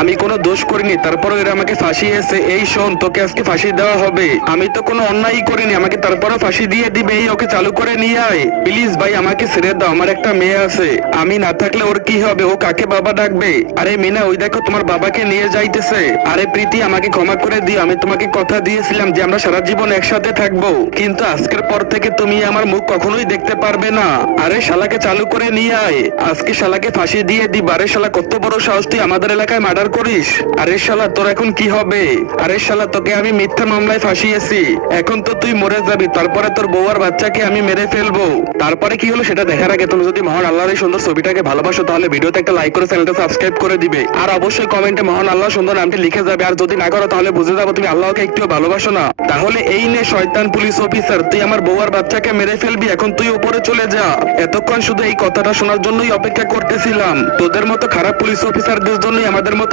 আমি কোনো দোষ করিনি, তারপরও এরা আমাকে ফাঁসিয়েছে। এই শোন, তোকে আজকে ফাঁসি দেওয়া হবে। আমি তো কোনো অন্যায়ই করিনি, আমাকে তারপরও ফাঁসি দিয়ে দিবে। এই ওকে চালু করে নিয়ে আয় প্লিজ ভাই, আমাকে ছেড়ে দাও। আমার একটা মেয়ে আছে, আমি না থাকলে ওর কি হবে? ও কাকে বাবা ডাকবে? আরে মিনা, ওই দেখো তোমার বাবাকে নিয়ে যাইতেছে। আরে প্রীতি, আমাকে ক্ষমা করে দিও। আমি তোমাকে কথা দিয়েছিলাম যে আমরা সারা জীবন একসাথে থাকবো, কিন্তু আজকের পর থেকে তুমি আমার মুখ কখনোই দেখতে পারবে না। আরে শালাকে চালু করে নিয়ে আয়, আজকে শালাকে ফাঁসি দিয়ে দিবা। আরে শালা, কত বড় সাহস তুই আমাদের এলাকায় মার্ডার করিস? আরে শালা, তোর এখন কি হবে? আরে শালা, তোকে আমি মিথ্যা মামলায় ফাঁসিয়েছি, এখন তো তুই মরে যাবি। তারপরে তোর বউ আর বাচ্চাকে আমি মেরে ফেলবো। তারপরে কি হলো সেটা দেখার আগে তুমি যদি মহান আল্লাহর এই সুন্দর ছবিটাকে ভালোবাসো, তাহলে ভিডিওতে একটা লাইক করে চ্যানেলটা সাবস্ক্রাইব করে দিবে। আর অবশ্যই কমেন্টে মহান আল্লাহ সুন্দর নামটি লিখে যাবে। আর যদি না করো তাহলে বুঝে যাবো তুমি আল্লাহকে একটুও ভালোবাসো না। তাহলে এই নে শয়তান পুলিশ অফিসার, তুই আমার বউ আর বাচ্চাকে মেরে ফেলবি, এখন তুই উপরে চলে যা। এতক্ষণ শুধু এই কথাটা শোনার জন্যই অপেক্ষা করতেছিলাম। তোদের মতো খারাপ পুলিশ অফিসারদের জন্যই আমাদের মতো